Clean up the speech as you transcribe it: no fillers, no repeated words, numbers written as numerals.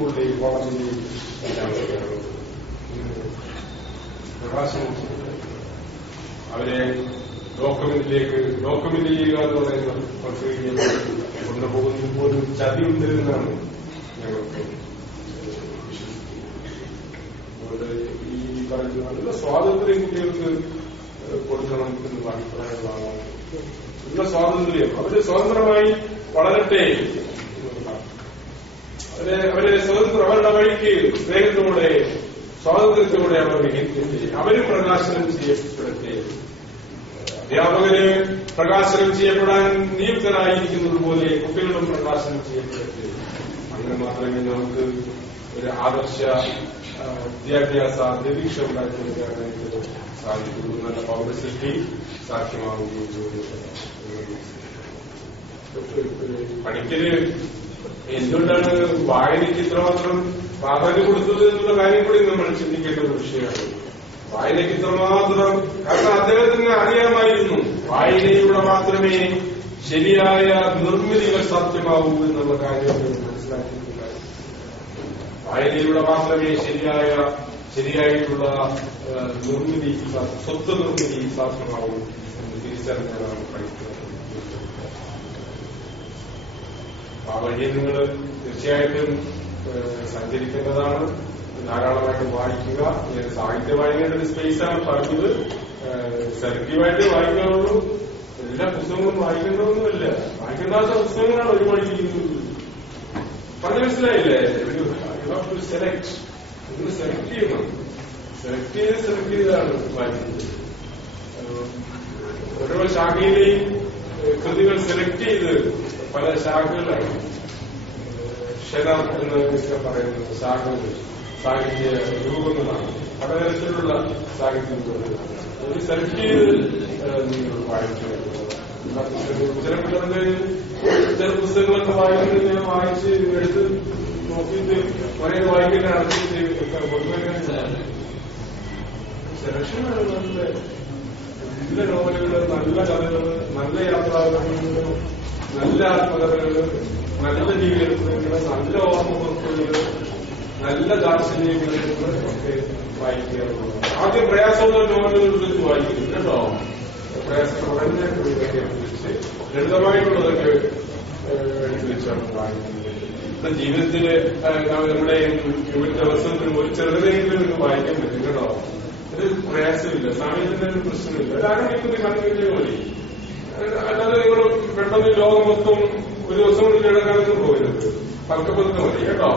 സ്കൂളിലെയും കോളേജിലെയും എല്ലാം പ്രകാശനം അവരെ ഡോക്യുമെന്റ് ചെയ്യുക എന്ന് പറയുന്ന പ്രക്രിയയിൽ കൊണ്ടുപോകുന്നതിൽ പോലും ചതിയുണ്ട് എന്നാണ് ഞങ്ങൾക്ക് വിശ്വസിക്കുന്നത്. ഈ പറയുന്ന നല്ല സ്വാതന്ത്ര്യം കുട്ടികൾക്ക് കൊടുക്കണം എന്നുള്ള അഭിപ്രായങ്ങളാണ്. നല്ല സ്വാതന്ത്ര്യം, അവര് സ്വതന്ത്രമായി വളരട്ടെ, അവരെ സ്വതന്ത്രം അവരുടെ വഴിക്ക് സ്നേഹത്തോടെ സ്വാതന്ത്ര്യത്തോടെ അവർ വികസിക്കട്ടെ, അവരും പ്രകാശനം ചെയ്യപ്പെടട്ടെ. അധ്യാപകര് പ്രകാശനം ചെയ്യപ്പെടാൻ നിയുക്തരായിരിക്കുന്നത് പോലെ കുട്ടികളും പ്രകാശനം ചെയ്യപ്പെടട്ടെ. അങ്ങനെ മാത്രമേ നമുക്ക് ഒരു ആദർശ വിദ്യാഭ്യാസ അന്തരീക്ഷ ഉണ്ടാക്കിയെടുക്കാനായിട്ട് സാധിക്കുള്ളൂ. നല്ല പൗരസൃഷ്ടി സാധ്യമാവുകയുള്ളൂ. പഠിക്കല് എന്തുകൊണ്ടാണ് വായനയ്ക്ക് ഇത്രമാത്രം പ്രാധാന്യം കൊടുത്തത് എന്നുള്ള കാര്യം കൂടി നമ്മൾ ചിന്തിക്കേണ്ട ഒരു വിഷയമാണ്. വായനയ്ക്ക് ഇത്രമാത്രം, കാരണം അദ്ദേഹത്തിന് അറിയാമായിരുന്നു വായനയിലൂടെ മാത്രമേ ശരിയായ നിർമ്മിതികൾ സാധ്യമാവൂ എന്നുള്ള കാര്യം മനസ്സിലാക്കിയിട്ടില്ല. വായനയിലൂടെ മാത്രമേ ശരിയായിട്ടുള്ള നിർമ്മിതി, സ്വത്ത് നിർമ്മിതി സാധ്യമാവൂ എന്ന് തിരിച്ചറിഞ്ഞാണ് പഠിക്കുന്നത്. ആ വഴിയെ നിങ്ങൾ തീർച്ചയായിട്ടും സഞ്ചരിക്കേണ്ടതാണ്. ധാരാളമായിട്ട് വായിക്കുക. സാഹിത്യ വായനയുടെ ഒരു സ്പേസാണ് പറഞ്ഞത്. സെലക്റ്റീവായിട്ട് വായിക്കാറുള്ളൂ. എല്ലാ പുസ്തകങ്ങളും വായിക്കേണ്ടതൊന്നുമില്ല. വായിക്കേണ്ടാത്ത പുസ്തകങ്ങളാണ് ഒരുപാട് ചെയ്യുന്നത്. പറഞ്ഞ മനസ്സിലായില്ലേ? സെലക്ട്, നിങ്ങൾ സെലക്ട് ചെയ്യണം. സെലക്ട് ചെയ്താണ് വായിക്കുന്നത്. ഓരോ ശാഖയിലെയും കൃതികൾ സെലക്ട് ചെയ്ത് പല ശാഖകളാണ്. ക്ഷണം എന്ന് പറയുന്നത് ശാഖകൾ, സാഹിത്യ രൂപങ്ങളാണ്. പലതരത്തിലുള്ള സാഹിത്യ രൂപങ്ങളാണ്. അത് സെലക്ട് ചെയ്ത് നിങ്ങൾ വായിക്കുക. ചില പിള്ളേർക്ക് ചില പുസ്തകങ്ങളൊക്കെ വായിക്കുന്നത് വായിച്ച് എടുത്ത് നോക്കിയിട്ട് ഒരേ വായിക്കുന്ന നടത്തിയിട്ട് സെലക്ഷൻ നല്ല നോവലുകള്, നല്ല കഥകള്, നല്ല യാത്രാകഥകള്, നല്ല ആത്മകഥകള്, നല്ല ജീവിതങ്ങള്, നല്ല ഓർമ്മക്കുറിപ്പുകള്, നല്ല ദാർശനികങ്ങള് ഒക്കെ വായിക്കാറുള്ളത്. ആദ്യം പ്രയാസമുള്ള നോവലുകൾ വായിക്കുന്നു കേട്ടോ. പ്രയാസം കുറഞ്ഞ കവിതയൊക്കെ അനുസരിച്ച് ലളിതമായിട്ടുള്ളതൊക്കെ എടുത്തു വെച്ചാണ് വായിക്കുന്നത്. ഇപ്പം ജീവിതത്തില് നമ്മുടെ ദിവസത്തിന് ഒരു ചെറുതെങ്കിലും നിങ്ങൾക്ക് വായിക്കാൻ പറ്റും കേട്ടോ. ഒരു പ്രയാസമില്ല, സമയത്തിന്റെ ഒരു പ്രശ്നമില്ല. ഒരു അരമണിക്കൂർ കണ്ടുപിടിച്ചാൽ മതി. അല്ലാതെ നിങ്ങൾ പെട്ടെന്ന് ലോകം മൊത്തം ഒരു ദിവസം കൊണ്ട് കിടക്കാനൊന്നും പോകരുത്. പതുക്കെ മതി കേട്ടോ.